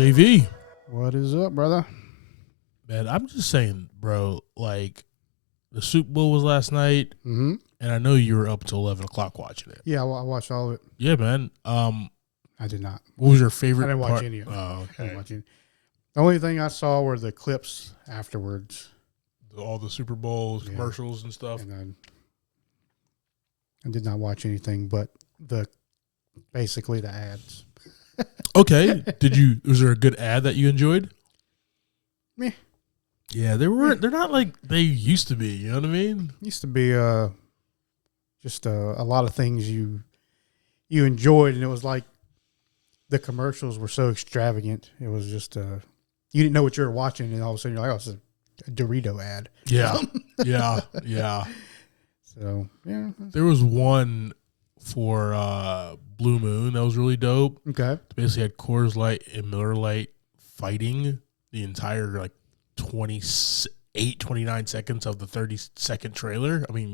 JV. What is up, brother? Man, I'm just saying, bro, like, the Super Bowl was last night, Mm-hmm. and I know you were up until 11 o'clock watching it. Yeah, I watched all of it. Yeah, man. I did not. What was your favorite I didn't watch part? any of it. Oh, I okay. didn't watch any. The only thing I saw were the clips afterwards. All the Super Bowls, Yeah. commercials and stuff. And then I did not watch anything but basically the ads. Okay. Was there a good ad that you enjoyed? Meh. Yeah, they're not like they used to be, you know what I mean? Used to be just a lot of things you enjoyed, and it was like the commercials were so extravagant. It was just you didn't know what you were watching, and all of a sudden you're like, oh, it's a Dorito ad. Yeah. yeah. So yeah. There was one for Blue Moon that was really dope. Okay. Basically had Coors Light and Miller Lite fighting the entire 29 seconds of the 30-second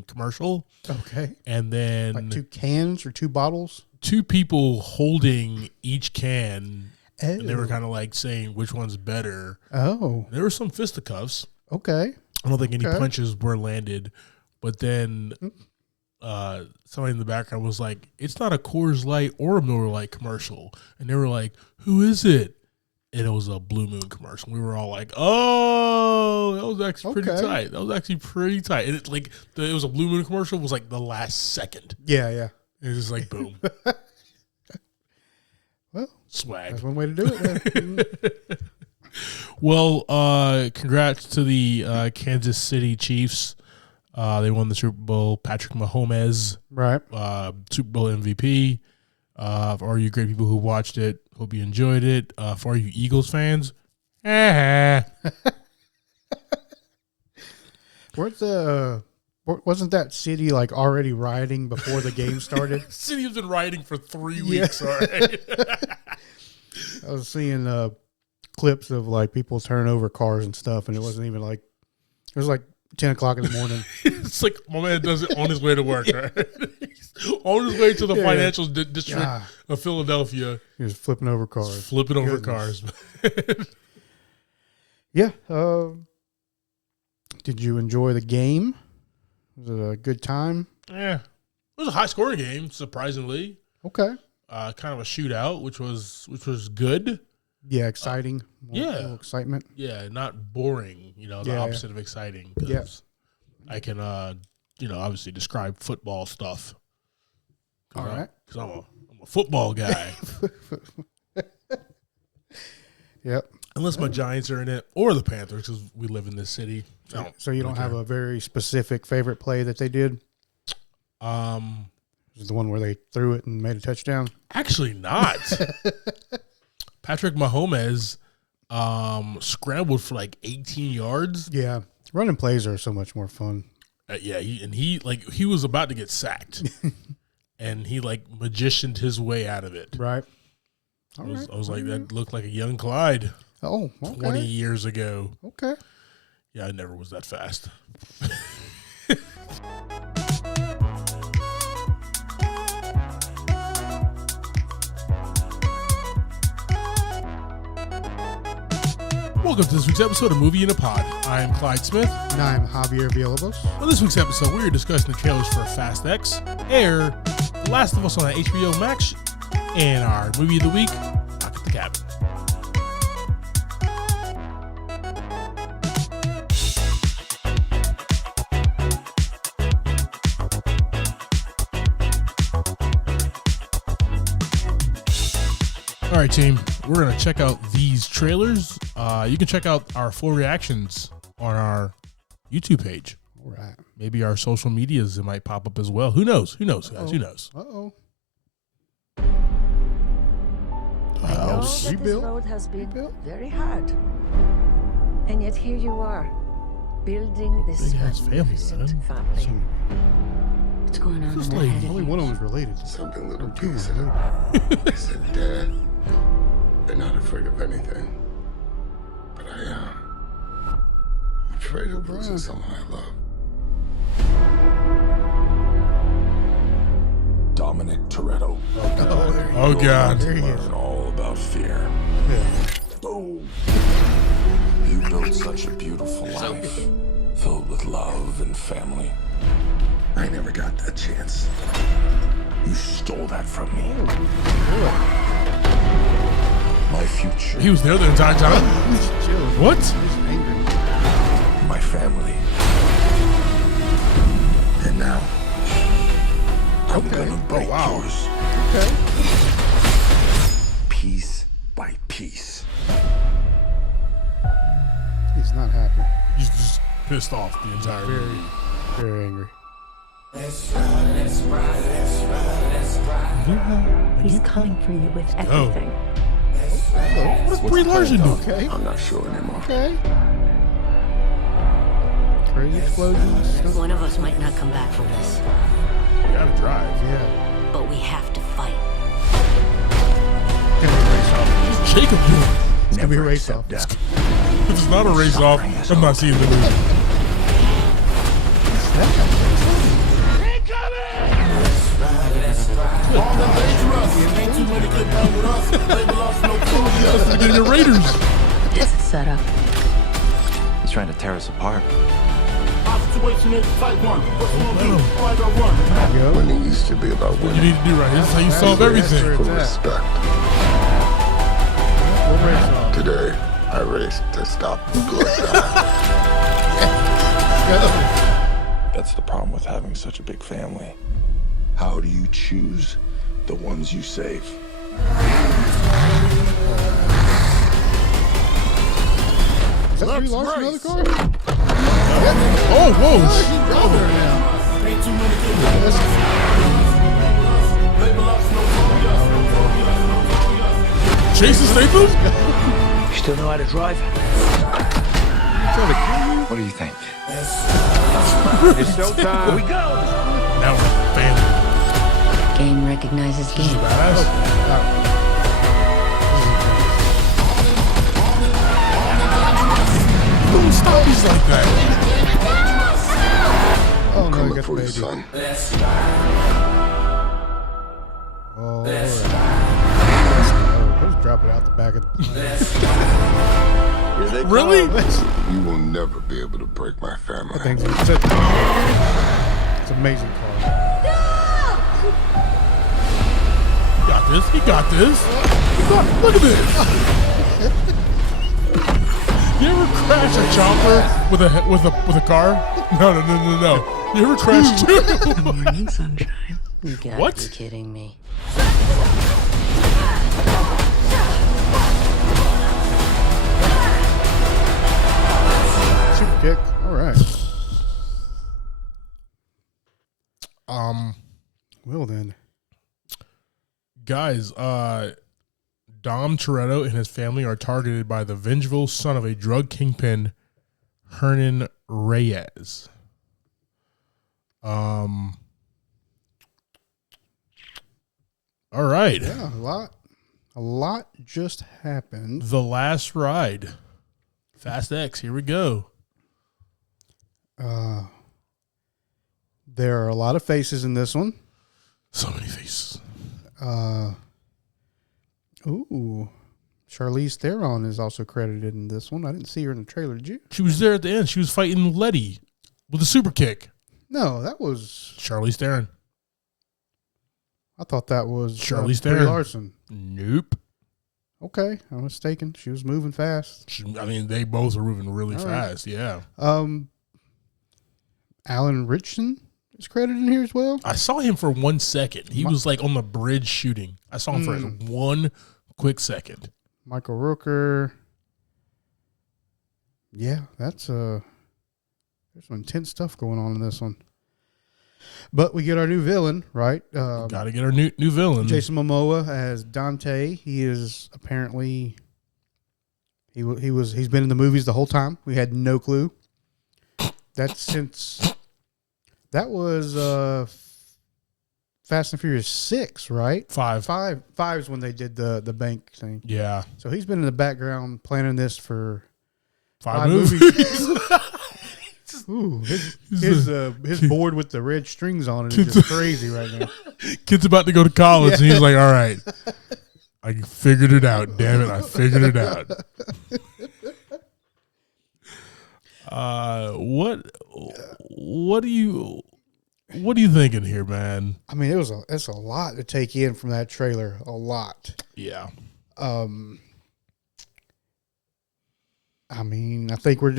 commercial. Okay. And then Like 2 cans or 2 bottles? 2 people holding each can. Oh. And they were kind of like saying which one's better. Oh. There were some fisticuffs. Okay. I don't think any punches were landed. But then somebody in the background was like, it's not a Coors Light or a Miller Lite commercial. And they were like, who is it? And it was a Blue Moon commercial. We were all like, oh, that was actually pretty tight. That was actually pretty tight. And it was a Blue Moon commercial. It was like the last second. Yeah, yeah. It was just like, boom. Well, swag. That's one way to do it. Well, congrats to the Kansas City Chiefs. They won the Super Bowl. Patrick Mahomes, Right. Super Bowl MVP. For all you great people who watched it, hope you enjoyed it. For all you Eagles fans, Wasn't that city like already rioting before the game started? City has been rioting for 3 weeks already. I was seeing clips of like people turning over cars and stuff, and it wasn't even like it was like 10 o'clock in the morning. It's like my man does it on his way to work, right? He's on his way to the financial district of Philadelphia. He was flipping over cars. Flipping over cars. Yeah. Did you enjoy the game? Was it a good time? Yeah. It was a high-scoring game, surprisingly. Okay. Kind of a shootout, which was good. Yeah, exciting. More excitement. Yeah, not boring. The opposite of exciting. Yes. I can, obviously describe football stuff. All right. Because I'm a football guy. Yep. Unless my Giants are in it, or the Panthers, because we live in this city. So you don't have a very specific favorite play that they did? Is it the one where they threw it and made a touchdown? Actually not. Patrick Mahomes scrambled for like 18 yards. Yeah. Running plays are so much more fun. He was about to get sacked. And he magicianed his way out of it. Right. I was like, that looked like a young Clyde. Oh, okay. 20 years ago. Okay. Yeah, I never was that fast. Welcome to this week's episode of Movie in a Pod. I am Clyde Smith. And I'm Javier Villalobos. On this week's episode, we are discussing the trailers for Fast X, Air, The Last of Us on HBO Max, and our movie of the week, Knock at the Cabin. All right, team, we're going to check out these trailers. You can check out our full reactions on our YouTube page. All right. Maybe our social medias, it might pop up as well. Who knows? Who knows, guys? Who knows? Uh-oh. I know that this road has been very hard. And yet here you are, building this Big-ass family, magnificent man. family. What's going on This in that lady, head of Only one of yours? them was related. Something little Two piece were of related. it. I said, Dad, they're not afraid of anything. But I am. I'm afraid of losing someone I love. Dominic Toretto. Oh, there you Oh, go. God. There he is. Learn all about fear. Yeah. built such a beautiful life, filled with love and family. I never got that chance. You stole that from me. My future. He was there the entire time. What? My family. And now, I'm gonna break yours. Okay. Piece by piece. He's not happy. He's just pissed off the entire movie. Very angry. He's coming for you with everything. What does Brie Larson do? Okay. I'm not sure anymore. Okay. Crazy explosions. One of us might not come back from this, You gotta drive. Yeah. but we have to fight. What's Jacob doing? It's gonna be a race off. If it's not a race off, I'm not seeing the movie. Getting the Raiders. It's a setup. He's trying to tear us apart. When it used to be about What you winning need to do right here. This is how you solve everything. for respect. Today, I raced to stop the bloodbath. That's the problem with having such a big family. How do you choose the ones you save? Is that Brie Larson another car? Oh, whoa. Jason Statham? You still know how to drive? What do you think? It's showtime. We go! Now we're family. Game recognizes She's game. badass. Who stoppies like that? Oh no, Coming you got for the you, baby. son. Oh, all right. Let's drop it out the back of the plane. Really? You will never be able to break my family. It's an amazing car. He got this. He got this. Look at this. You ever crash a chopper with a car? No. You ever crash two? Morning sunshine. You gotta What? be kidding me. Super kick. All right. Well then. Guys, Dom Toretto and his family are targeted by the vengeful son of a drug kingpin, Hernan Reyes. All right. Yeah, a lot just happened. The Last Ride. Fast X, here we go. There are a lot of faces in this one. So many faces. Charlize Theron is also credited in this one. I didn't see her in the trailer, did you? She was there at the end. She was fighting Letty with a super kick. No, that was. Charlize Theron. I thought that was Charlize Brie Theron. Larson. Nope. Okay, I'm mistaken. She was moving fast. They both were moving really All right. fast. Yeah. Alan Ritchson is credited in here as well. I saw him for 1 second. He was like on the bridge shooting. I saw him for 1 quick second. Michael Rooker. Yeah, that's there's some intense stuff going on in this one. But we get our new villain, right? Got to get our new villain. Jason Momoa as Dante. He is apparently he's been in the movies the whole time. We had no clue. That's since that was Fast and Furious 6, right? 5. Five is when they did the bank thing. Yeah. So he's been in the background planning this for 5 movies. Ooh, his board with the red strings on it is just crazy right now. Kid's about to go to college, and he's like, all right, I figured it out. Damn it, I figured it out. What are you thinking here, man? I mean, it's a lot to take in from that trailer. A lot. Yeah. I mean, I think we're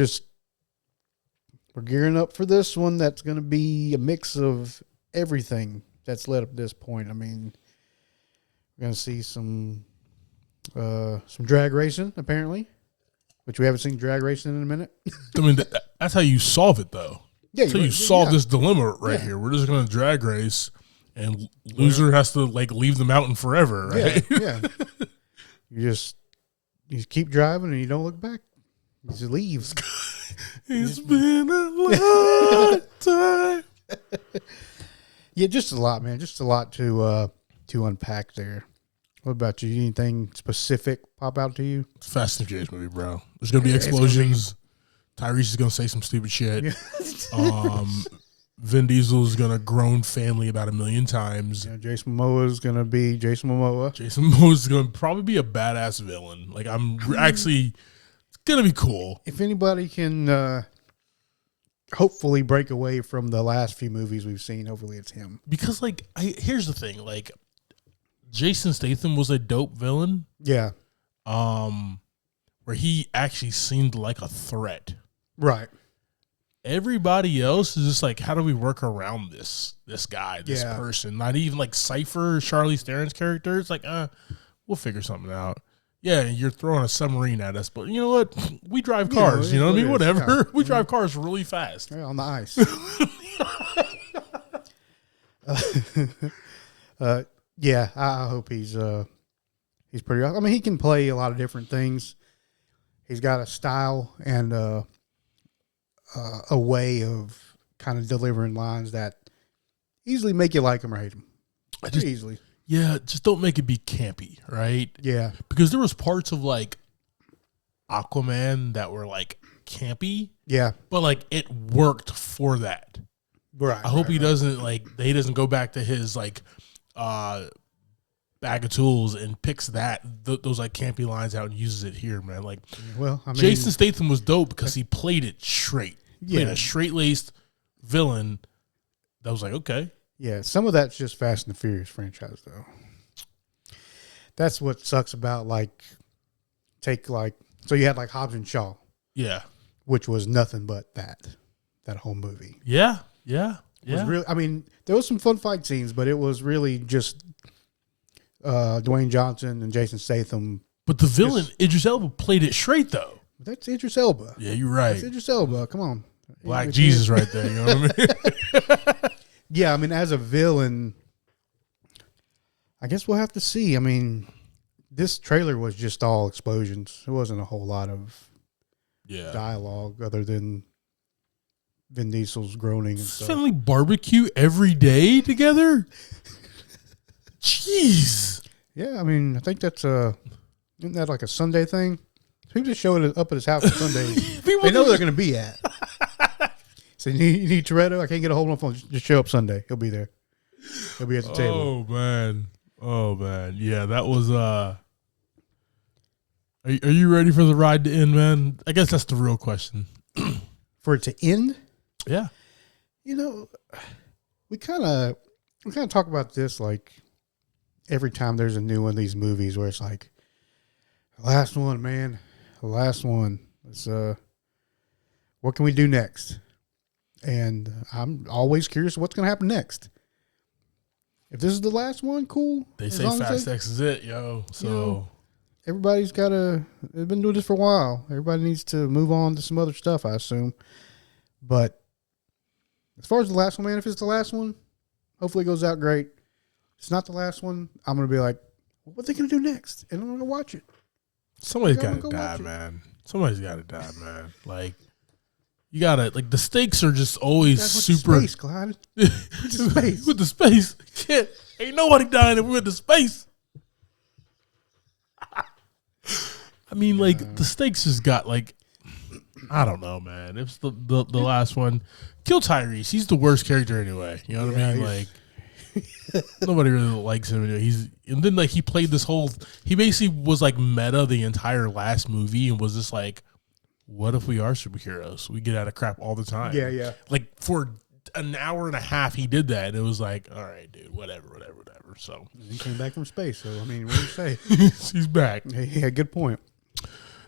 gearing up for this one. That's going to be a mix of everything that's led up to this point. I mean, we're going to see some drag racing, apparently, which we haven't seen drag racing in a minute. I mean, that's how you solve it, though. Yeah, so you solve this dilemma right here. We're just going to drag race, and loser has to leave the mountain forever, right? Yeah. You keep driving and you don't look back. You just leave. It's been a long time. Yeah, just a lot, man. Just a lot to unpack there. What about you? Anything specific pop out to you? Fast and Furious movie, bro. There's gonna be explosions. Tyrese is gonna say some stupid shit. Yeah. Vin Diesel is gonna groan family about 1 million times. Yeah, Jason Momoa is gonna be Jason Momoa. Jason Momoa is gonna probably be a badass villain. I'm actually, it's gonna be cool. If anybody can hopefully break away from the last few movies we've seen, hopefully it's him. Because here's the thing, Jason Statham was a dope villain. Yeah. Where he actually seemed like a threat. Right. Everybody else is just how do we work around this guy, this person? Not even Cypher, Charlize Theron's character. It's we'll figure something out. Yeah, you're throwing a submarine at us, but you know what? We drive cars. You know what I mean? Whatever. Yeah. We drive cars really fast. Yeah, on the ice. Yeah, I hope he's pretty. I mean, he can play a lot of different things. He's got a style and a way of kind of delivering lines that easily make you like him or hate him. Easily. Yeah, just don't make it be campy, right? Yeah. Because there was parts of Aquaman that were campy. Yeah. But it worked for that. Right. I hope he doesn't he doesn't go back to his bag of tools and picks those campy lines out and uses it here, man. Well, I mean, Jason Statham was dope because he played it straight. Yeah. Played a straight-laced villain that was okay. Yeah, some of that's just Fast and the Furious franchise, though. That's what sucks about, so you had, Hobbs and Shaw. Yeah. Which was nothing but that whole movie. Yeah. It was really, I mean, there was some fun fight scenes, but it was really just Dwayne Johnson and Jason Statham. But the villain, Idris Elba, played it straight, though. That's Idris Elba. Yeah, you're right. That's Idris Elba. Come on. Black Jesus right there, you know what I mean? Yeah, I mean, as a villain, I guess we'll have to see. I mean, this trailer was just all explosions. There wasn't a whole lot of dialogue other than Vin Diesel's groaning and stuff. Family barbecue every day together? Jeez. Yeah, I mean, I think that's isn't that a Sunday thing? People just showing up at his house on Sundays. They know they're going to be at. So you need Toretto? I can't get a hold of my phone. Just show up Sunday. He'll be there. He'll be at the table. Oh, man. Yeah, that was... Are you ready for the ride to end, man? I guess that's the real question. For it to end? Yeah. We kind of talk about this every time there's a new one of these movies where it's the last one, man. The last one. It's what can we do next? And I'm always curious what's going to happen next. If this is the last one, cool. They say Fast X is it, yo. So everybody's they've been doing this for a while. Everybody needs to move on to some other stuff, I assume. But as far as the last one, man, if it's the last one, hopefully it goes out great. If it's not the last one, I'm going to be what are they going to do next? And I'm going to watch it. Somebody's got to die, man. Somebody's got to die, man. You got to, the stakes are just always super. With the space, Clyde. With the space. With the space. Shit. Ain't nobody dying if we went to space. I mean, the stakes just got, I don't know, man. It's the last one. Kill Tyrese. He's the worst character anyway. You know what I mean? Nobody really likes him. And then he played this whole. He basically was meta the entire last movie and was just what if we are superheroes? We get out of crap all the time. Yeah. Like for an hour and a half, he did that. And it was like, all right, dude, whatever. So He came back from space. So, I mean, what do you say? he's back. Yeah, good point.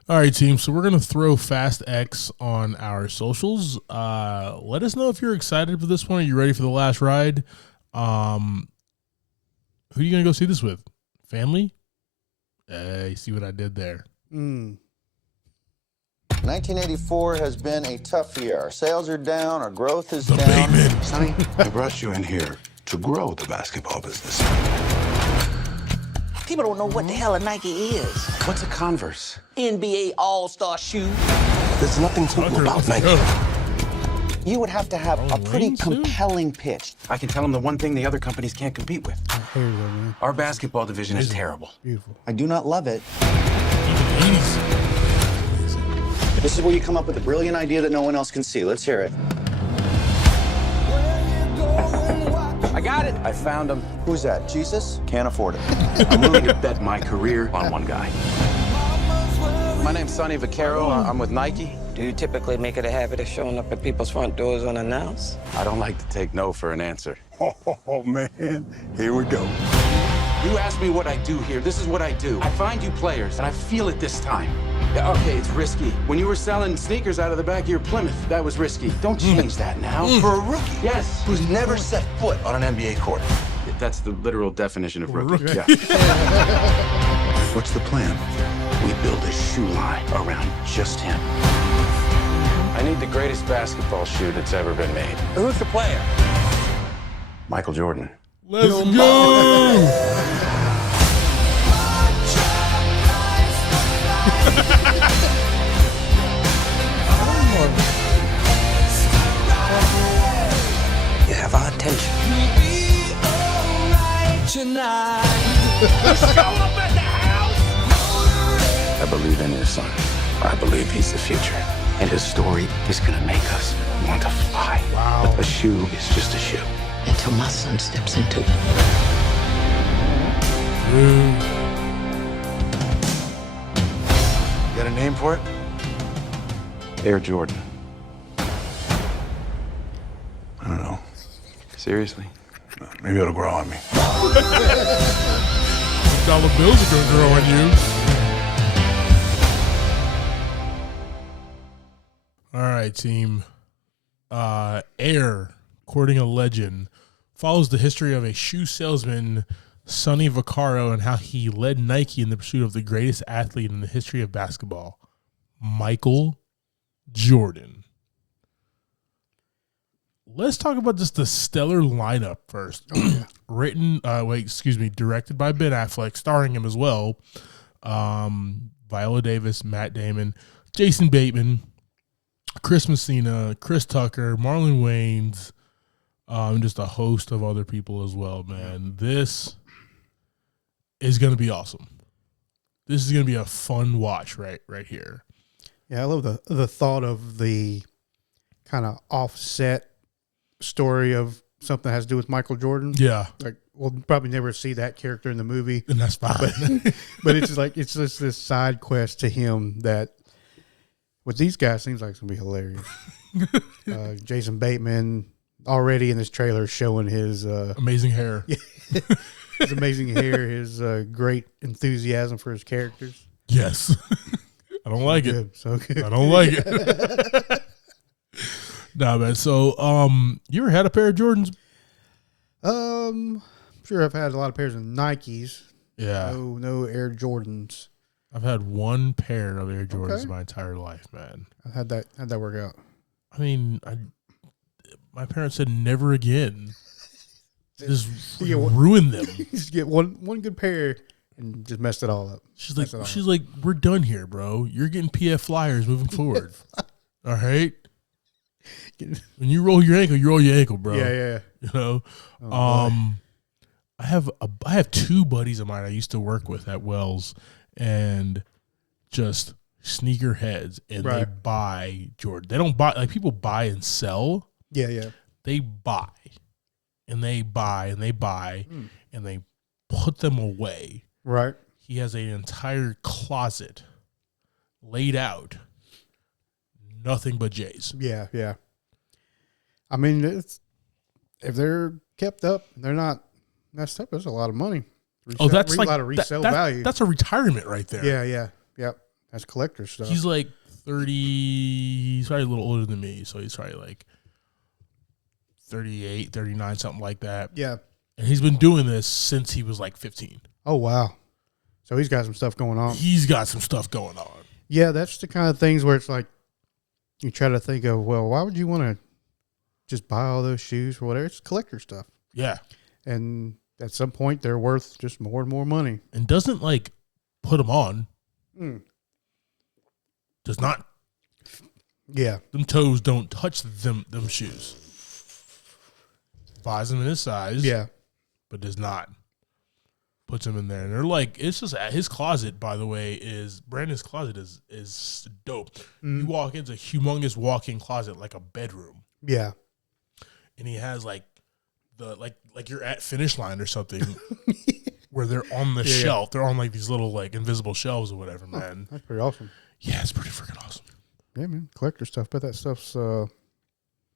All right, team. So we're going to throw Fast X on our socials. Let us know if you're excited for this one. Are you ready for the last ride? Who are you going to go see this with? Family? Hey, see what I did there? 1984 has been a tough year. Our sales are down, our growth is The down. Bateman. Sonny, I brought you in here to grow the basketball business. People don't know what the hell a Nike is. What's a Converse? NBA All-Star shoe. There's nothing cool about Nike. You would have to have a pretty Wayne, too? compelling pitch. I can tell them the one thing the other companies can't compete with. Here you go, man. Our basketball division is terrible. Beautiful. I do not love it. 80s. This is where you come up with a brilliant idea that no one else can see. Let's hear it. I got it. I found him. Who's that? Jesus? Can't afford it. I'm willing to bet my career on one guy. My name's Sonny Vaccaro. I'm with Nike. Do you typically make it a habit of showing up at people's front doors unannounced? I don't like to take no for an answer. Oh, man. Here we go. You asked me what I do here. This is what I do. I find you players, and I feel it this time. Yeah, okay, it's risky. When you were selling sneakers out of the back of your Plymouth, that was risky. Don't change that now. For a rookie Yes. who's never set foot on an NBA court. That's the literal definition of rookie. Yeah. What's the plan? We build a shoe line around just him. I need the greatest basketball shoe that's ever been made. Who's the player? Michael Jordan. Let's go. You have our attention. I believe in your son. I believe he's the future. And his story is gonna make us want to fly. Wow. But a shoe is just a shoe. Until my son steps into it. Got a name for it? Air Jordan. I don't know. Seriously? Maybe it'll grow on me. $1 bills are going to grow on you. All right, team. Air, courting a legend, follows the history of a shoe salesman, Sonny Vaccaro, and how he led Nike in the pursuit of the greatest athlete in the history of basketball, Michael Jordan. Let's talk about just the stellar lineup first. Directed by Ben Affleck, starring him as well. Viola Davis, Matt Damon, Jason Bateman, Chris Messina, Chris Tucker, Marlon Wayans, and just a host of other people as well, man. This is going to be awesome. This is going to be a fun watch right here. Yeah, I love the thought of the kind of offset story of something that has to do with Michael Jordan. Yeah. Like, we'll probably never see that character in the movie. And that's fine. But it's just like, it's just this side quest to him that with these guys seems like it's going to be hilarious. Jason Bateman already in this trailer showing his Amazing hair. his amazing hair, his great enthusiasm for his characters. Yes. I don't like it. Good, so good. I don't like it. Nah, man. So, you ever had a pair of Jordans? Sure, I've had a lot of pairs of Nikes. Yeah. No Air Jordans. I've had one pair of Air Jordans my entire life, man. How'd that work out? I mean, my parents said never again. Just ruined them. Just get one good pair and just messed it all up. She's like, we're done here, bro. You're getting PF Flyers moving forward. All right. When you roll your ankle, bro. Yeah. You know, I have two buddies of mine I used to work with at Wells, and just sneaker heads, and they buy Jordan. They don't buy like people buy and sell. Yeah. They buy, and they buy, and they buy, and they put them away. Right. He has an entire closet laid out nothing but J's. Yeah, yeah. I mean, if they're kept up, they're not messed up. There's a lot of money. That's like a lot of resale value. That's a retirement right there. Yep. That's collector stuff. He's like 30. He's probably a little older than me, so he's probably like 38, 39, something like that. Yeah. And he's been doing this since he was like 15. Oh, wow. So he's got some stuff going on. He's got some stuff going on. Yeah, that's the kind of things where it's like you try to think of, well, why would you want to just buy all those shoes or whatever? It's collector stuff. Yeah. And at some point, they're worth just more and more money. And doesn't like put them on. Does not. Yeah. Them toes don't touch them shoes. Buys them in his size. Yeah. But does not. Puts them in there. And they're like, it's just his closet, by the way, Brandon's closet is dope. You walk into a humongous walk-in closet like a bedroom. Yeah. And he has like you're at Finish Line or something where they're on the shelf. They're on like these little like invisible shelves or whatever, man. That's pretty awesome. Yeah, it's pretty freaking awesome. Yeah, man. Collector stuff. But that stuff's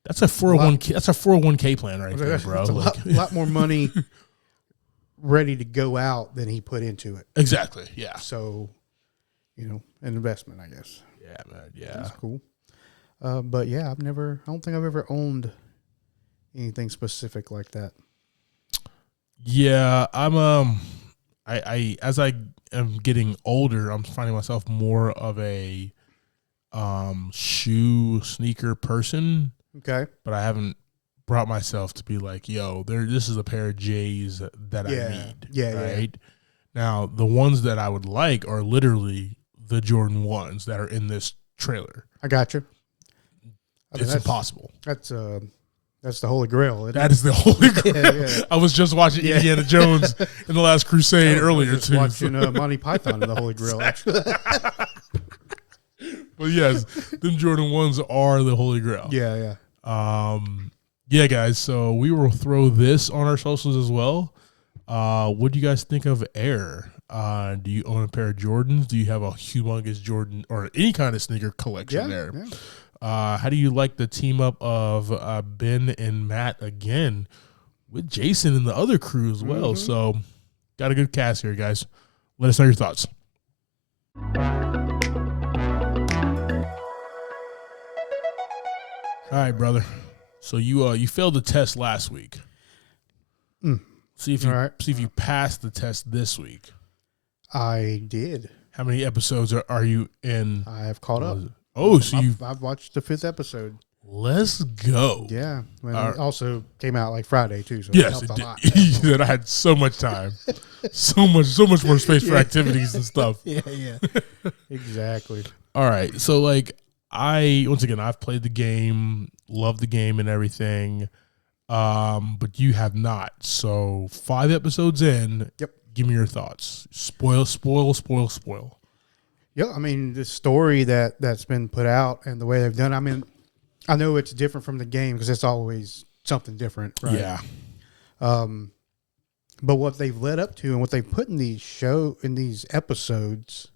that's a 401k. That's a 401k plan right there, bro. It's a lot more money ready to go out than he put into it. Exactly. Yeah. So, an investment, I guess. Yeah, man. Yeah. That's cool. But yeah, I don't think I've ever owned anything specific like that. Yeah, I'm I as I am getting older, I'm finding myself more of a sneaker person. Okay. But I haven't brought myself to be like, yo, this is a pair of J's that I need. Yeah. Right? Now, the ones that I would like are literally the Jordan 1s that are in this trailer. I got you. It's impossible. That's the Holy Grail. That is the Holy Grail. Yeah. I was just watching Indiana Jones in The Last Crusade earlier, too. Watching Monty Python and the Holy Grail, actually. But yes, them Jordan 1s are the Holy Grail. Yeah. Yeah, guys, so we will throw this on our socials as well. What do you guys think of Air? Do you own a pair of Jordans? Do you have a humongous Jordan or any kind of sneaker collection there? Yeah. How do you like the team up of Ben and Matt again with Jason and the other crew as well? So got a good cast here, guys. Let us know your thoughts. All right, brother. So you failed the test last week. See if you passed the test this week. I did. How many episodes are you in? I have caught up. Oh, so I've watched the 5th episode. Let's go. Yeah. It also came out like Friday too. So yes, it helped a lot. He said I had so much time, so much more space for activities and stuff. Yeah. Exactly. All right. So like I've played the game, love the game and everything. But you have not. So 5 episodes in. Yep. Give me your thoughts. Spoil. Yeah, I mean, the story that's been put out and the way they've done it, I mean, I know it's different from the game because it's always something different, right? Yeah. But what they've led up to and what they've put in these episodes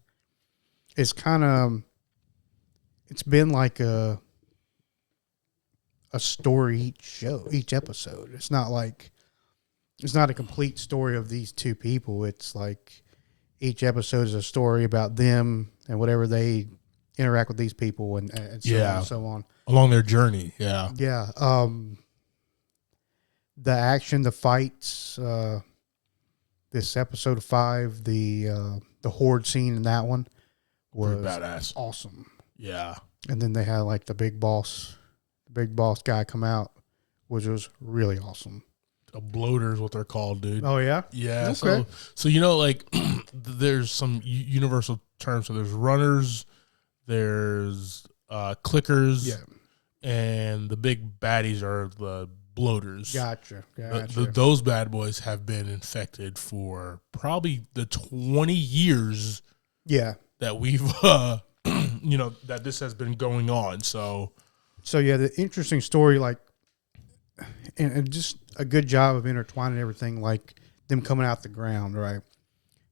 is kind of, it's been like a story each episode. It's not a complete story of these two people. It's like each episode is a story about them and whatever they interact with these people and so on and so on. Along their journey, yeah. Yeah. The action, the fights, this episode 5, the horde scene in that one was pretty badass. Awesome. Yeah. And then they had like the big boss guy come out, which was really awesome. A bloater is what they're called, dude. Oh yeah? Yeah. Okay. So like there's some universal terms. So there's runners, there's clickers, and the big baddies are the bloaters. Gotcha. Those bad boys have been infected for probably the 20 years that we've that this has been going on. So yeah, the interesting story, like, and just a good job of intertwining everything, like them coming out the ground, right?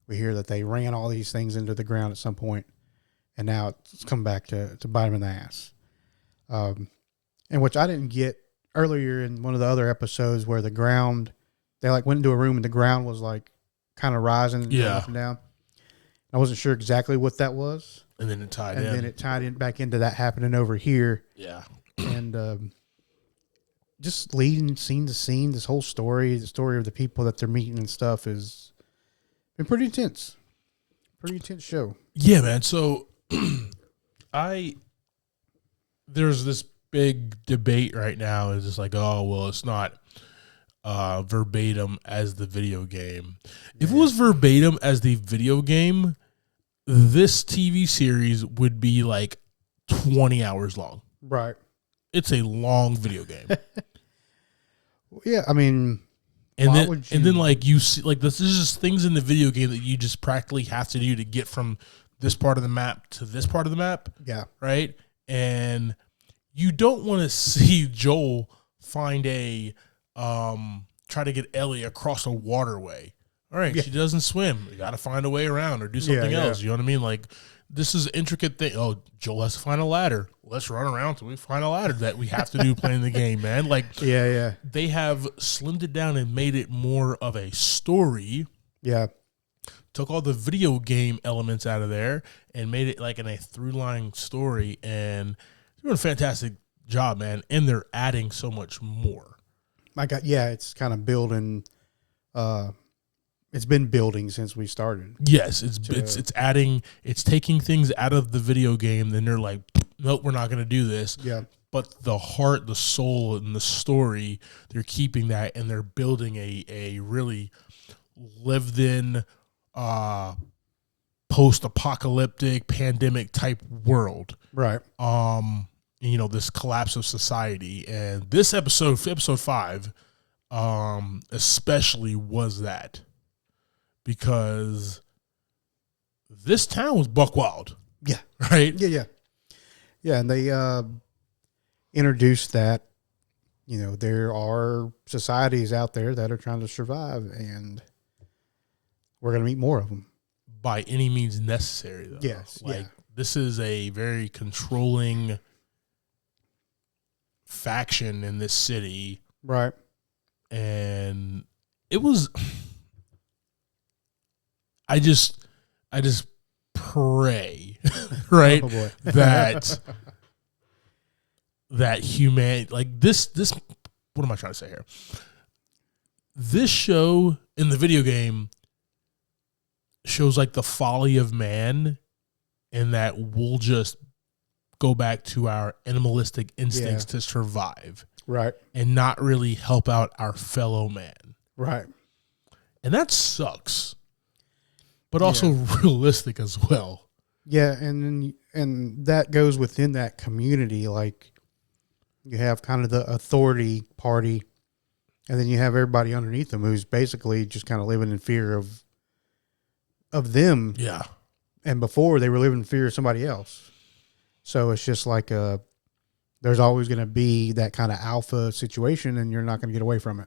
We hear that they ran all these things into the ground at some point, and now it's come back to bite them in the ass. And which I didn't get earlier in one of the other episodes where the ground, they like went into a room and the ground was like kind of rising and going up and down. I wasn't sure exactly what that was. And then it tied in. And then it tied in back into that happening over here. Yeah. And just leading scene to scene, this whole story, the story of the people that they're meeting and stuff has been pretty intense. Pretty intense show. Yeah, man. So there's this big debate right now. It's just like, oh, well, it's not verbatim as the video game. If it was verbatim as the video game, this TV series would be like 20 hours long. Right. It's a long video game. Yeah, I mean, and then like you see, like this is just things in the video game that you just practically have to do to get from this part of the map to this part of the map. Yeah. Right. And you don't want to see Joel find a try to get Ellie across a waterway. All right, she doesn't swim. You got to find a way around or do something else. You know what I mean? Like, this is an intricate thing. Oh, Joel has to find a ladder. Let's run around till we find a ladder that we have to do playing the game, man. Like, they have slimmed it down and made it more of a story. Yeah. Took all the video game elements out of there and made it like in a through-line story. And they're doing a fantastic job, man. And they're adding so much more. It's kind of building. It's been building since we started. Yes, it's adding, it's taking things out of the video game. Then they're like, nope, we're not going to do this. Yeah. But the heart, the soul, and the story, they're keeping that, and they're building a really lived-in, post-apocalyptic, pandemic type world. Right. You know, this collapse of society, and this episode 5, especially was that. Because this town was buck wild. Yeah. Right? Yeah. And they introduced that, you know, there are societies out there that are trying to survive, and we're going to meet more of them. By any means necessary, though. Yes. This is a very controlling faction in this city. Right. And it was... I just pray, right, that human, like this, what am I trying to say here? This show in the video game shows like the folly of man, and that we'll just go back to our animalistic instincts to survive. Right. And not really help out our fellow man. Right. And that sucks. But also realistic as well. Yeah, and that goes within that community. Like, you have kind of the authority party, and then you have everybody underneath them who's basically just kind of living in fear of them. Yeah. And before, they were living in fear of somebody else. So it's just like there's always going to be that kind of alpha situation, and you're not going to get away from it.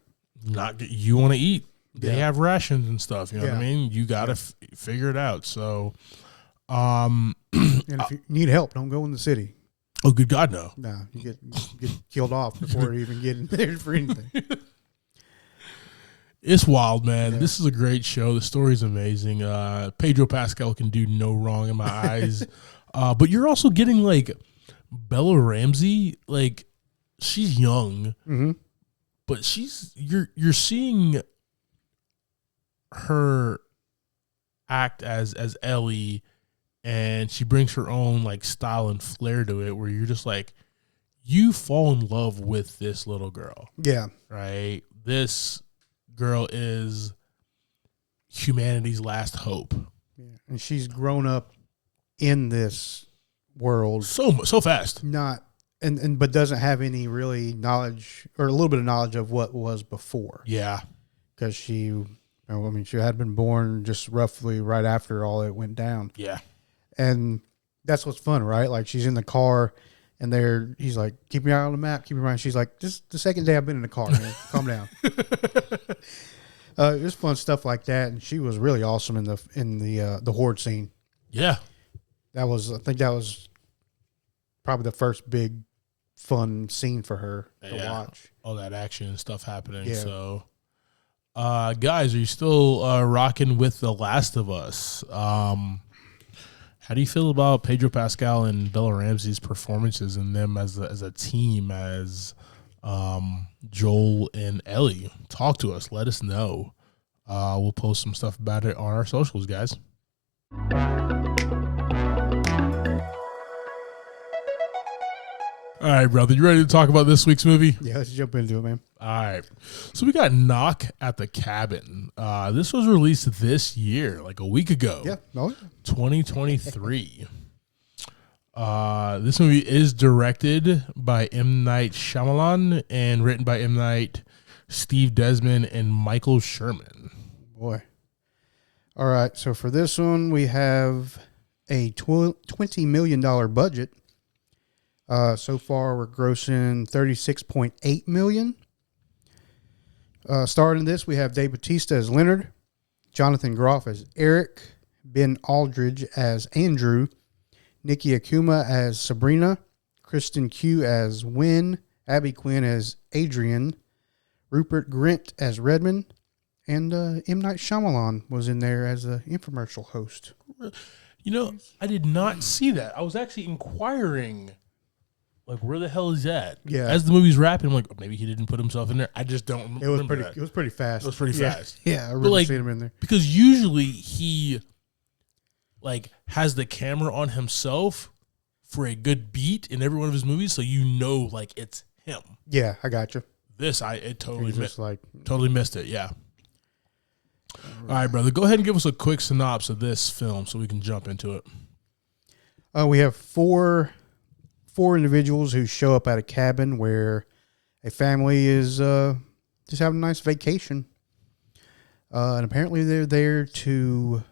You want to eat. They have rations and stuff, you know what I mean? You got to figure it out. So, and if you need help, don't go in the city. Oh, good God, no. No, you get killed off before you even get in there for anything. It's wild, man. Yeah. This is a great show. The story's amazing. Pedro Pascal can do no wrong in my eyes. But you're also getting, like, Bella Ramsey. Like, she's young. Mm-hmm. But you're seeing her act as Ellie, and she brings her own like style and flair to it, where you're just like, you fall in love with this little girl. Yeah. Right? This girl is humanity's last hope. Yeah. And she's grown up in this world so fast. But doesn't have any really knowledge, or a little bit of knowledge of what was before. Yeah. Because she had been born just roughly right after all it went down. Yeah. And that's what's fun, right? Like, she's in the car, and he's like, keep your eye on the map, keep your mind. She's like, just the second day I've been in the car, man. Calm down. It was fun stuff like that, and she was really awesome in the horde scene. Yeah. I think that was probably the first big fun scene for her to watch. All that action and stuff happening. Yeah. So, guys, are you still rocking with The Last of Us? How do you feel about Pedro Pascal and Bella Ramsey's performances and them as a team, as Joel and Ellie? Talk to us. Let us know. We'll post some stuff about it on our socials, guys. All right, brother. You ready to talk about this week's movie? Yeah, let's jump into it, man. All right. So we got Knock at the Cabin. This was released this year, like a week ago. Yeah. Oh, 2023. This movie is directed by M. Night Shyamalan and written by M. Night, Steve Desmond, and Michael Sherman. Boy. All right. So for this one, we have a $20 million budget. So far, we're grossing $36.8 million. Starring this, we have Dave Bautista as Leonard, Jonathan Groff as Eric, Ben Aldridge as Andrew, Nikki Akuma as Sabrina, Kristen Q as Wynn, Abby Quinn as Adrian, Rupert Grint as Redmond, and M. Night Shyamalan was in there as an infomercial host. You know, I did not see that. I was actually inquiring, like, where the hell is that? Yeah. As the movie's wrapping, I'm like, oh, maybe he didn't put himself in there. I just don't remember. It was pretty. that. It was pretty fast. It was pretty fast. Yeah, I remember seeing him in there. Because usually he, like, has the camera on himself for a good beat in every one of his movies, so you know, like, it's him. Yeah, I got you. This, it totally totally missed it. Yeah. All right, brother. Go ahead and give us a quick synopsis of this film so we can jump into it. We have four individuals who show up at a cabin where a family is just having a nice vacation. And apparently they're there to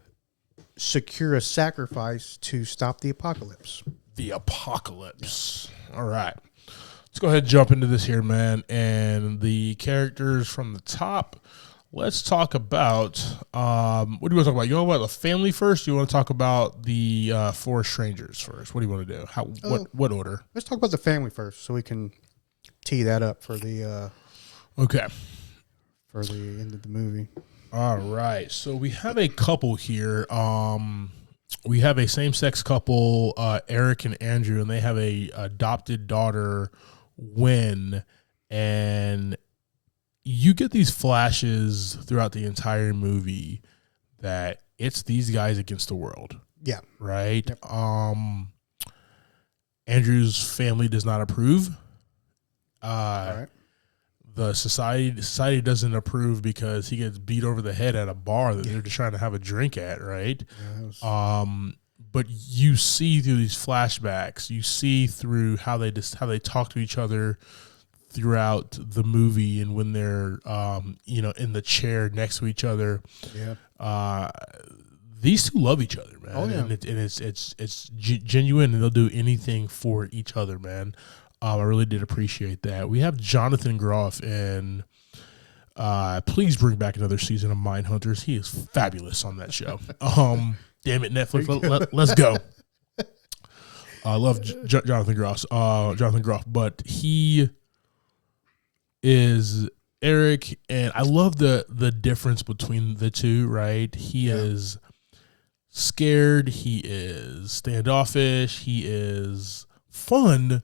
secure a sacrifice to stop the apocalypse. The apocalypse. All right. Let's go ahead and jump into this here, man. And the characters from the top. Let's talk about, what do you want to talk about? You want to talk about the family first? Or you want to talk about the four strangers first? What do you want to do? What order? Let's talk about the family first so we can tee that up for the okay, for the end of the movie. All right. So we have a couple here. We have a same-sex couple, Eric and Andrew, and they have a adopted daughter, Wynn, and you get these flashes throughout the entire movie that it's these guys against the world. Yeah. Right? Yep. Andrew's family does not approve. All right. The society doesn't approve because he gets beat over the head at a bar that they're just trying to have a drink at, right? Yeah, but you see through these flashbacks, you see through how they talk to each other throughout the movie, and when they're in the chair next to each other. Yeah. These two love each other, man. Oh, yeah. And it's genuine, and they'll do anything for each other, man. I really did appreciate that. We have Jonathan Groff, and please bring back another season of Mindhunters. He is fabulous on that show. Damn it, Netflix, let's go. I love Jonathan Groff, but he is Eric, and I love the difference between the two, right? He is scared, he is standoffish, he is fun,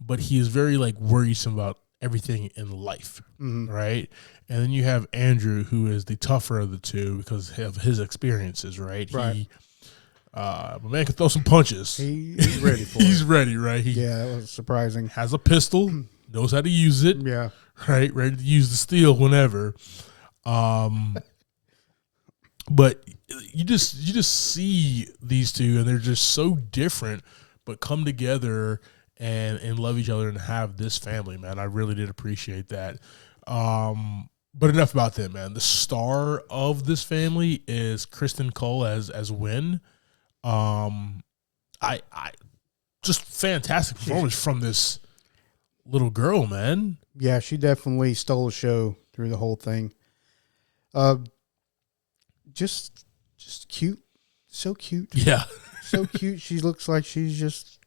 but he is very, like, worrisome about everything in life, right? And then you have Andrew, who is the tougher of the two because of his experiences, right? Right. My man can throw some punches. He's ready for He's it. ready, right? He That was surprising. has a pistol, knows how to use it, Yeah. right? Ready to use the steel whenever. But you just see these two, and they're just so different, but come together and love each other and have this family, man. I really did appreciate that. But enough about them, man. The star of this family is Kristen Cole as Wynn. I just fantastic performance from this little girl, man. Yeah, she definitely stole the show through the whole thing. Just cute. So cute. Yeah. So cute. She looks like she's just,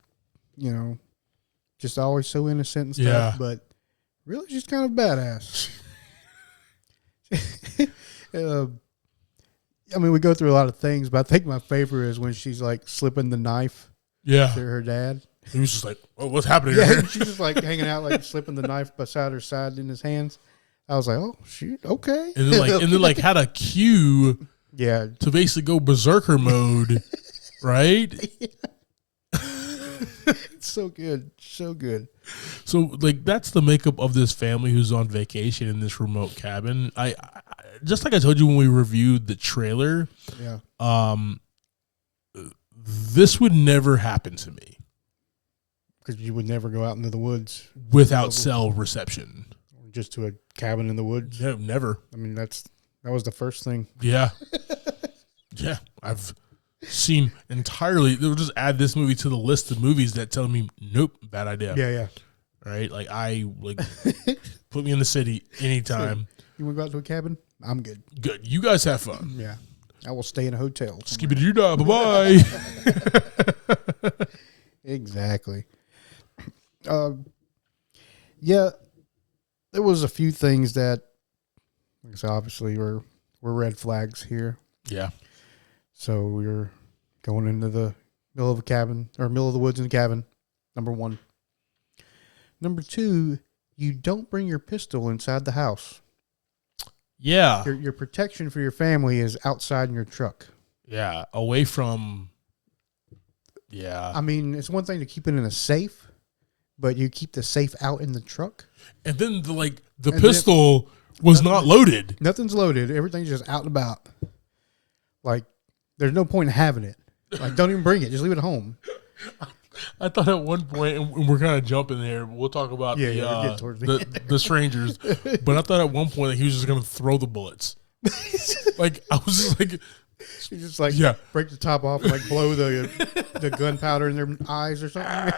just always so innocent and stuff, Yeah. but really she's kind of badass. I mean, we go through a lot of things, but I think my favorite is when she's like slipping the knife Yeah. to her dad. He was just like, oh, what's happening Yeah, here? she's just like hanging out, like slipping the knife beside her side in his hands. I was like, oh shoot, okay. And then like had a cue yeah, to basically go berserker mode, right? it's so good, so good. So like that's the makeup of this family who's on vacation in this remote cabin. I just like I told you when we reviewed the trailer, Yeah, this would never happen to me because you would never go out into the woods without cell reception. just to a cabin in the woods. No, never. I mean, that was the first thing. Yeah. Yeah. I've seen entirely. They'll just add this movie to the list of movies that tell me, nope, bad idea. Yeah. Right? Like put me in the city anytime. You want to go out to a cabin? I'm good. Good. You guys have fun. Yeah. I will stay in a hotel. Skip it, you die. Bye bye. Exactly. Yeah, there was a few things that, like I said, obviously were red flags here. Yeah. So we were going into the middle of a cabin, or middle of the woods in the cabin, number one. Number two, you don't bring your pistol inside the house. Yeah. Your protection for your family is outside in your truck. Yeah. Away from. Yeah. I mean, it's one thing to keep it in a safe, but you keep the safe out in the truck. And then the pistol was not loaded. Nothing's loaded. Everything's just out and about. Like, there's no point in having it. Like, don't even bring it. Just leave it at home. I thought at one point, and we're kind of jumping there, but we'll talk about we'll get towards the strangers. But I thought at one point that he was just going to throw the bullets. Like, I was just like... You just like yeah. break the top off and like blow the gunpowder in their eyes or something.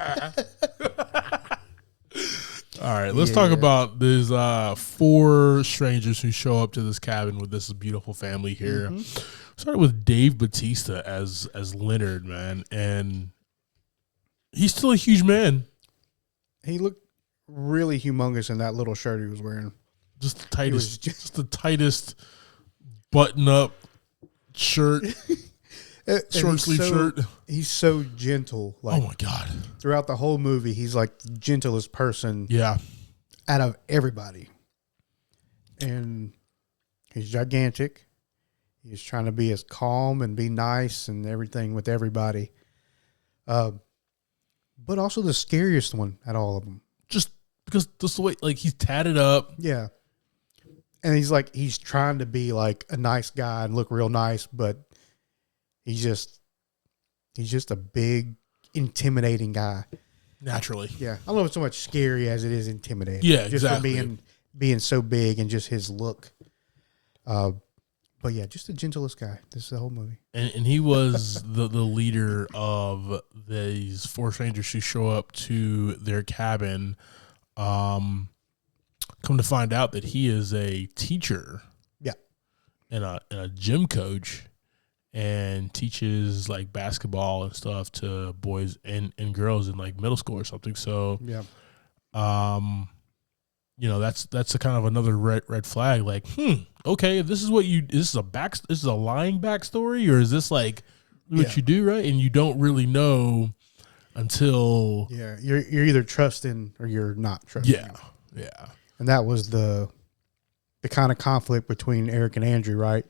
All right, let's talk about these 4 strangers who show up to this cabin with this beautiful family here. Mm-hmm. Started with Dave Bautista as Leonard, man, and he's still a huge man. He looked really humongous in that little shirt he was wearing. Just the tightest, just the tightest button-up shirt, short sleeve shirt. He's so gentle. Like, oh my God! Throughout the whole movie, he's like the gentlest person. Yeah, out of everybody, and he's gigantic. He's trying to be as calm and be nice and everything with everybody. But also the scariest one at all of them. Just because just the way, like, he's tatted up. Yeah. And he's trying to be like a nice guy and look real nice, but he's just a big, intimidating guy. Naturally. Yeah. I don't know if it's so much scary as it is intimidating. Yeah, just exactly. For being so big and just his look. But yeah, just the gentlest guy. This is the whole movie. And he was the leader of these 4 strangers who show up to their cabin. Come to find out that he is a teacher. Yeah. And a gym coach, and teaches like basketball and stuff to boys and girls in like middle school or something. So yeah. You know, that's a kind of another red flag. Like, okay, if this is what this is a lying backstory, or is this like what you do, right? And you don't really know until you're either trusting or you're not trusting. Yeah. And that was the kind of conflict between Eric and Andrew, right?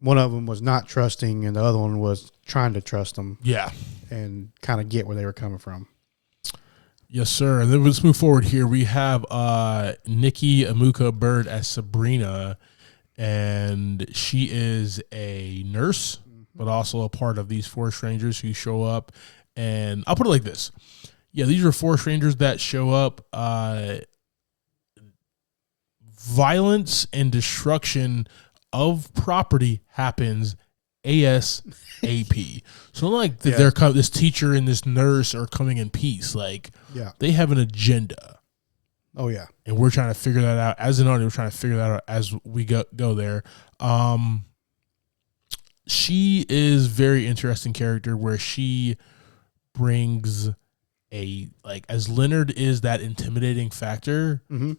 One of them was not trusting, and the other one was trying to trust them. Yeah, and kind of get where they were coming from. Yes, sir. And then let's move forward here. We have Nikki Amuka Bird as Sabrina, and she is a nurse, but also a part of these 4 strangers who show up. And I'll put it like this. Yeah, these are 4 strangers that show up. Violence and destruction of property happens ASAP. So like this teacher and this nurse are coming in peace. Like, they have an agenda. Oh yeah. And we're trying to figure that out as an audience. We're trying to figure that out as we go there. She is very interesting character where she brings as Leonard is that intimidating factor, Mm-hmm.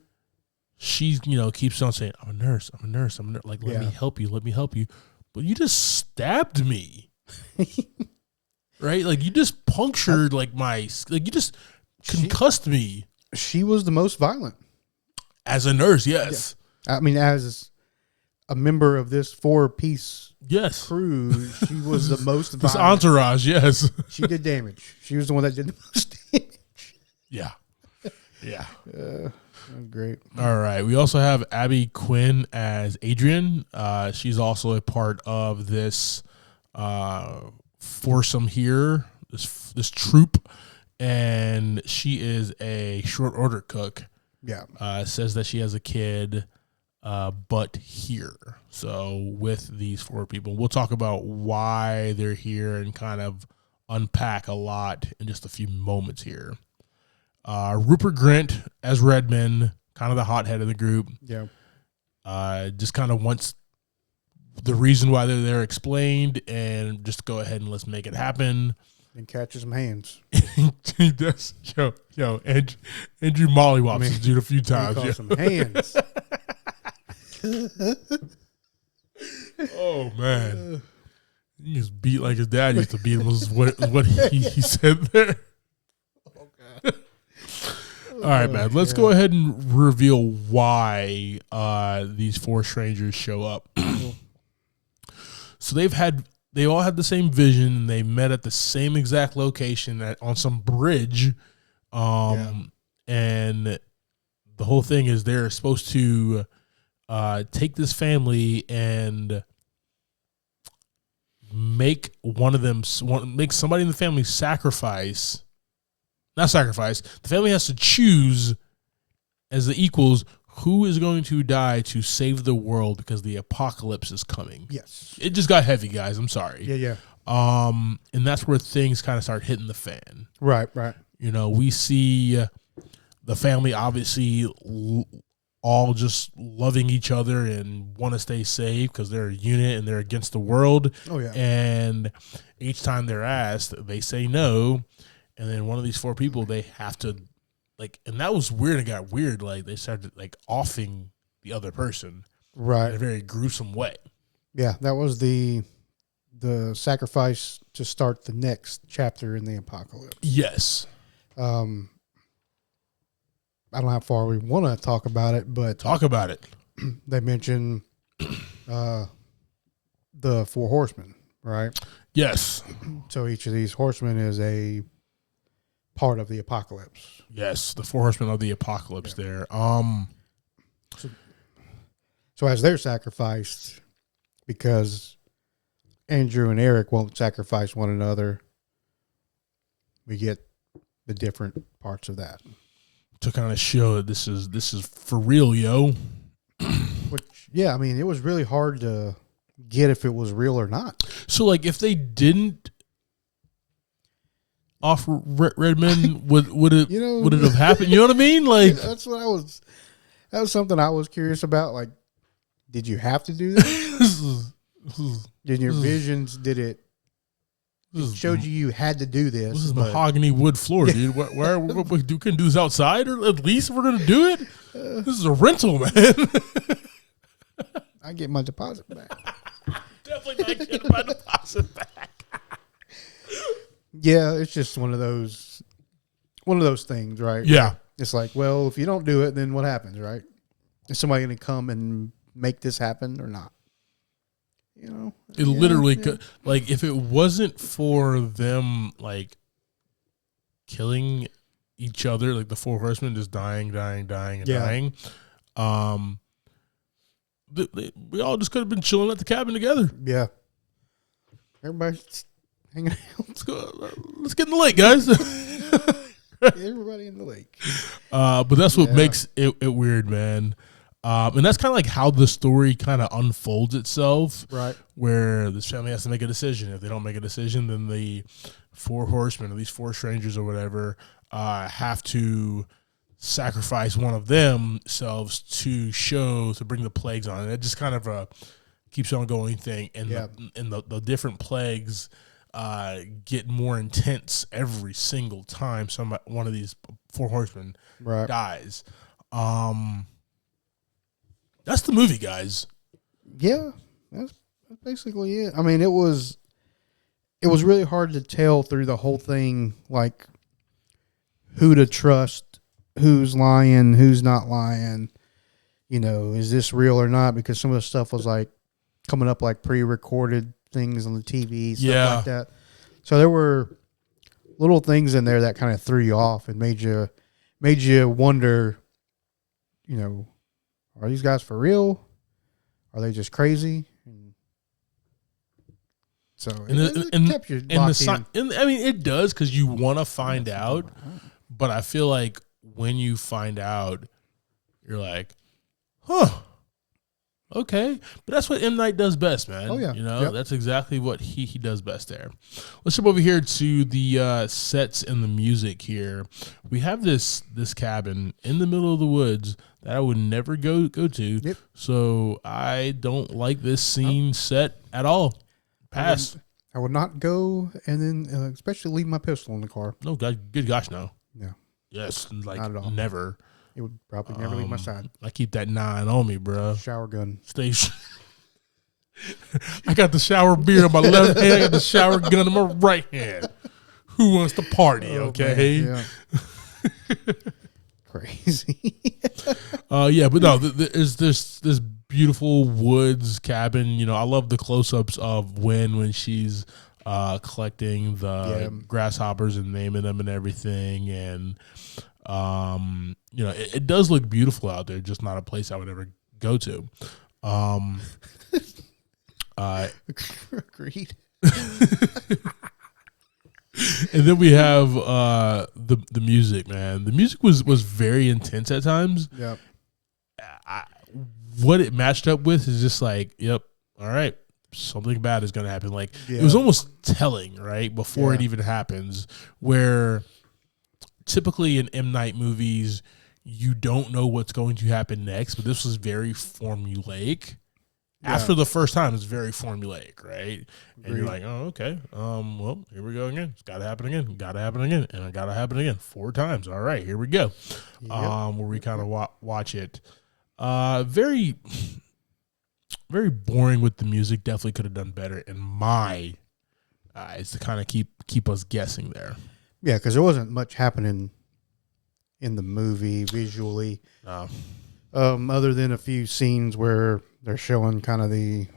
she, keeps on saying, I'm a nurse. Like, let me help you. But you just stabbed me. Right? Like, you just punctured, you just concussed me. She was the most violent. As a nurse, yes. Yeah. I mean, as a member of this 4-piece crew, she was the most violent. This entourage, yes. She did damage. She was the one that did the most damage. Yeah. Yeah. That was great. All right. We also have Abby Quinn as Adrian. She's also a part of this foursome here, this troop, and she is a short order cook. Yeah. Says that she has a kid, but here. So with these 4 people, we'll talk about why they're here and kind of unpack a lot in just a few moments here. Rupert Grint as Redmond, kind of the hothead of the group. Yeah. Just kind of wants the reason why they're there explained, and just go ahead and let's make it happen. And catches some hands. He does. Yo, Andrew mollywops this dude a few times. Some hands. Oh, man. He just beat like his dad used to beat him, was what he said there. All right, man. Let's go ahead and reveal why these 4 strangers show up. So they all had the same vision, and they met at the same exact location on some bridge. And the whole thing is they're supposed to take this family and make make somebody in the family sacrifice. Not sacrifice. The family has to choose as the equals who is going to die to save the world because the apocalypse is coming. Yes. It just got heavy, guys. I'm sorry. Yeah. And that's where things kind of start hitting the fan. Right. We see the family obviously all just loving each other and want to stay safe because they're a unit and they're against the world. Oh, yeah. And each time they're asked, they say no. And then one of these 4 people, they have to, and that was weird. It got weird. They started, offing the other person. Right. In a very gruesome way. Yeah, that was the sacrifice to start the next chapter in the apocalypse. Yes. I don't know how far we want to talk about it, but... Talk about it. They mentioned the 4 horsemen, right? Yes. So each of these horsemen is a part of the apocalypse. Yes, the 4 horsemen of the apocalypse there. So as they're sacrificed, because Andrew and Eric won't sacrifice one another, we get the different parts of that. To kind of show that this is for real, yo. Which, yeah, I mean, it was really hard to get if it was real or not. So, if they didn't offer Redmond, would it have happened? You know what I mean? That's what that was something I was curious about. Did you have to do this? Did your visions, it showed you had to do this? This is mahogany wood floor, dude. Where we couldn't do this outside, or at least if we're gonna do it. This is a rental, man. I get my deposit back. Definitely not getting my deposit back. Yeah, it's just one of those things, right? Yeah. It's well, if you don't do it, then what happens, right? Is somebody going to come and make this happen or not? It literally could, if it wasn't for them killing each other, the 4 horsemen just dying, and dying. We all just could have been chilling at the cabin together. Yeah. Everybody's hanging out. Let's get in the lake, guys. Everybody in the lake. But that's what makes it weird, man. And that's kind of how the story kind of unfolds itself. Right. Where this family has to make a decision. If they don't make a decision, then the 4 horsemen, or these 4 strangers or whatever, have to sacrifice one of themselves to bring the plagues on. And it just kind of keeps on going thing. And the different plagues get more intense every single time one of these four horsemen dies. That's the movie, guys. Yeah, that's basically it. I mean, it was really hard to tell through the whole thing, like who to trust, who's lying, who's not lying. You know, is this real or not? Because some of the stuff was like coming up like pre-recorded things on the TV, stuff like that. So there were little things in there that kind of threw you off and made you wonder, you know, are these guys for real? Are they just crazy? So it kept you locked in. I mean, it does because you want to find out, but I feel like when you find out, you're like, huh, okay. But that's what M. Night does best, man. Oh, yeah. You know, that's exactly what he does best there. Let's jump over here to the sets and the music here. We have this cabin in the middle of the woods that I would never go to. Yep. So I don't like this scene set at all. Pass. I would not go, and then especially leave my pistol in the car. No, God, good gosh, no. No. Yes, like not at all. never. It would probably never leave my side. I keep that 9 on me, bro. Shower gun. I got the shower beer in my left hand. I got the shower gun in my right hand. Who wants to party? Okay. Man, yeah. Crazy. Yeah, but no, there's this beautiful woods cabin. You know, I love the close-ups of when she's collecting the grasshoppers and naming them and everything, and you know, it does look beautiful out there. Just not a place I would ever go to. Agreed. And then we have the music, man. The music was very intense at times. Yep. What it matched up with is just like, yep, all right, something bad is going to happen. Like, it was almost telling, right, before it even happens, where typically in M. Night movies, you don't know what's going to happen next, but this was very formulaic. Yeah. After the first time, it's very formulaic, right? And you're like, oh, okay. Well, here we go again. It's got to happen again. Got to happen again. And it got to happen again 4 times. All right, here we go. Yep. Where we kind of watch it. Very, very boring with the music. Definitely could have done better in my eyes to kind of keep us guessing there. Yeah, because there wasn't much happening in the movie visually. Other than a few scenes where they're showing kind of the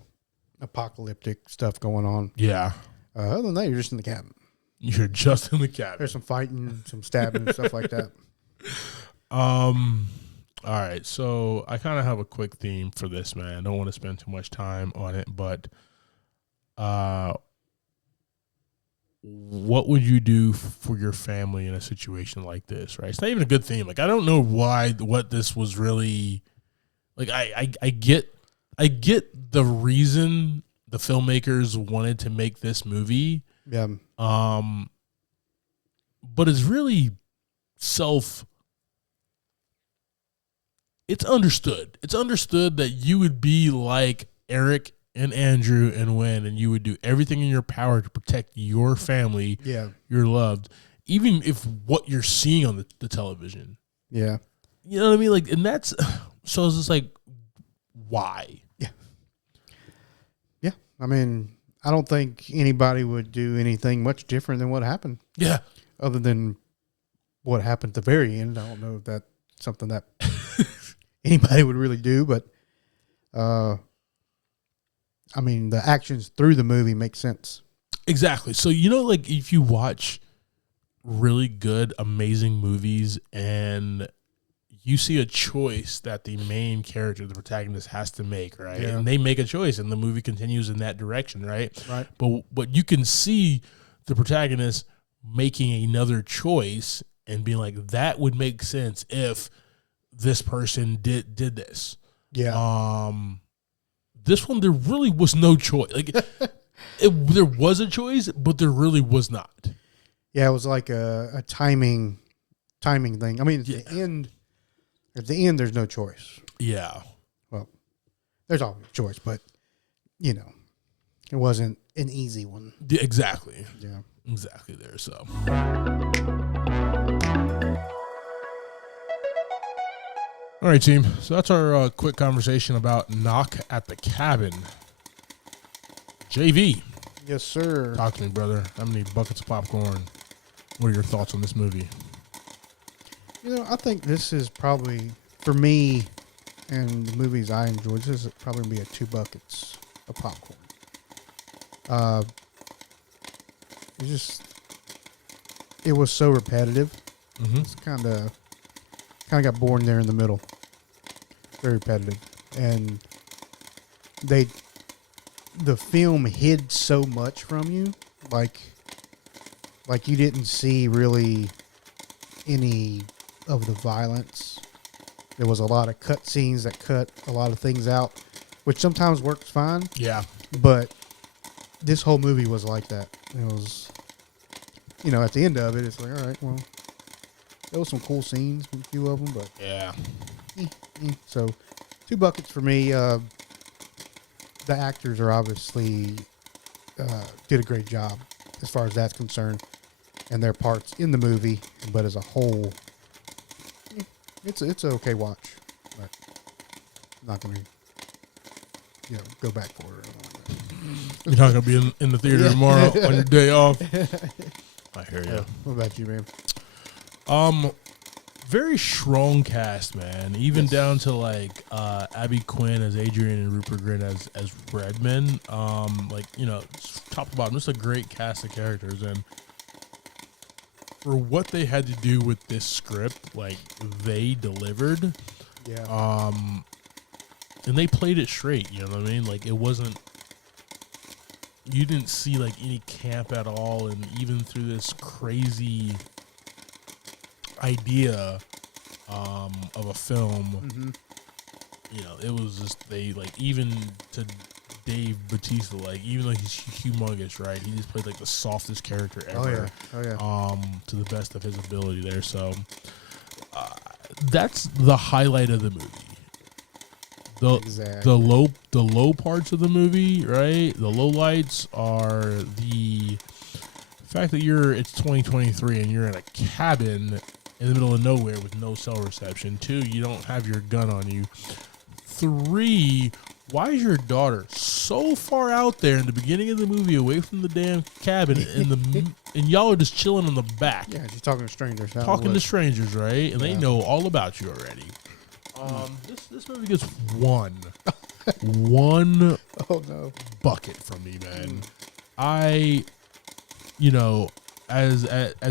apocalyptic stuff going on. Yeah. Other than that, you're just in the cabin. You're just in the cabin. There's some fighting, some stabbing, stuff like that. All right, so I kind of have a quick theme for this, man. I don't want to spend too much time on it, but what would you do for your family in a situation like this, right? It's not even a good theme. Like, I don't know what this was really like. I get the reason the filmmakers wanted to make this movie. Yeah. But it's really it's understood. It's understood that you would be like Eric and Andrew and Wen, and you would do everything in your power to protect your family, your loved, even if what you're seeing on the television. Yeah. You know what I mean? Like, and that's, so it's just like, why? Yeah. Yeah. I mean, I don't think anybody would do anything much different than what happened. Yeah. Other than what happened at the very end. I don't know if that's something that anybody would really do, but I mean, the actions through the movie make sense. Exactly. So, you know, like, if you watch really good, amazing movies and you see a choice that the main character, the protagonist, has to make, right? Yeah. And they make a choice and the movie continues in that direction, right? Right. But you can see the protagonist making another choice and being like, that would make sense if this person did this. Yeah. This one, there really was no choice. Like, there was a choice, but there really was not. Yeah, it was like a timing thing. I mean, at the end, there's no choice. Yeah. Well, there's always a choice, but, you know, It wasn't an easy one. Yeah, exactly. Yeah. Exactly there. So. All right, team. So that's our quick conversation about Knock at the Cabin. JV. Yes, sir. Talk to me, brother. How many buckets of popcorn? What are your thoughts on this movie? You know, I think this is probably, for me and the movies I enjoyed, this is probably going to be 2 buckets of popcorn. It was so repetitive. Mm-hmm. It's kind of got boring there in the middle. Very repetitive. And the film hid so much from you. Like you didn't see really any of the violence. There was a lot of cut scenes that cut a lot of things out, which sometimes works fine. Yeah. But this whole movie was like that. It was, at the end of it, it's like, all right, well, there was some cool scenes, a few of them, but yeah. So 2 buckets for me. The actors are obviously did a great job as far as that's concerned, and their parts in the movie. But as a whole, it's an okay watch. But I'm not going to go back for it. You're not going to be in the theater tomorrow on your day off. I hear you. What about you, man? Very strong cast, man. Even down to like Abby Quinn as Adrian and Rupert Grint as Redman. Top to bottom, just a great cast of characters. And for what they had to do with this script, like they delivered. Yeah. And they played it straight. You know what I mean? Like it wasn't. You didn't see like any camp at all, and even through this crazy idea of a film, it was just even to Dave Bautista, like even though he's humongous, right? He just played like the softest character ever. Oh yeah. To the best of his ability there. So that's the highlight of the movie. The low parts of the movie, right? The low lights are the fact that it's 2023 and you're in a cabin in the middle of nowhere with no cell reception. 2, you don't have your gun on you. 3, why is your daughter so far out there in the beginning of the movie away from the damn cabin and y'all are just chilling in the back? Yeah, she's talking to strangers. Talking to strangers, right? And they know all about you already. This movie gets one bucket from me, man. As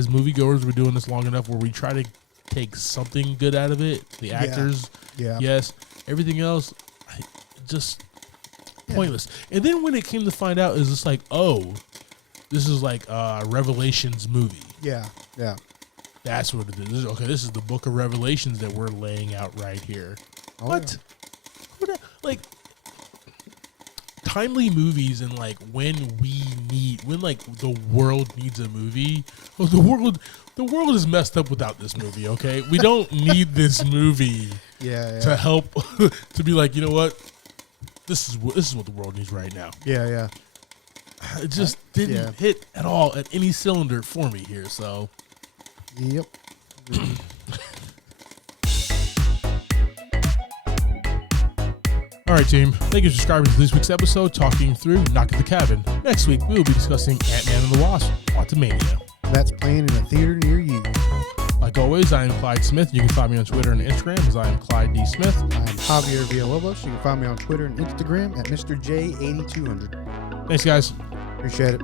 moviegoers, we're doing this long enough where we try to take something good out of it. The actors, yes. Everything else, just pointless. And then when it came to find out, it's just like, oh, this is like a Revelations movie. Yeah. That's what it is. Okay, this is the book of Revelations that we're laying out right here. Oh, what? Yeah. Like, timely movies and like when like the world needs a movie. Oh, the world is messed up without this movie, okay? We don't need this movie to help to be like, you know what? This is what the world needs right now. Yeah. It just didn't hit at all at any cylinder for me here, so. Yep. All right, team. Thank you for subscribing to this week's episode, talking through Knock at the Cabin. Next week, we will be discussing Ant-Man and the Wasp: Quantumania. That's playing in a theater near you. Like always, I am Clyde Smith. You can find me on Twitter and Instagram as I am Clyde D. Smith. I'm Javier Villalobos. You can find me on Twitter and Instagram at Mr. J8200. Thanks, guys. Appreciate it.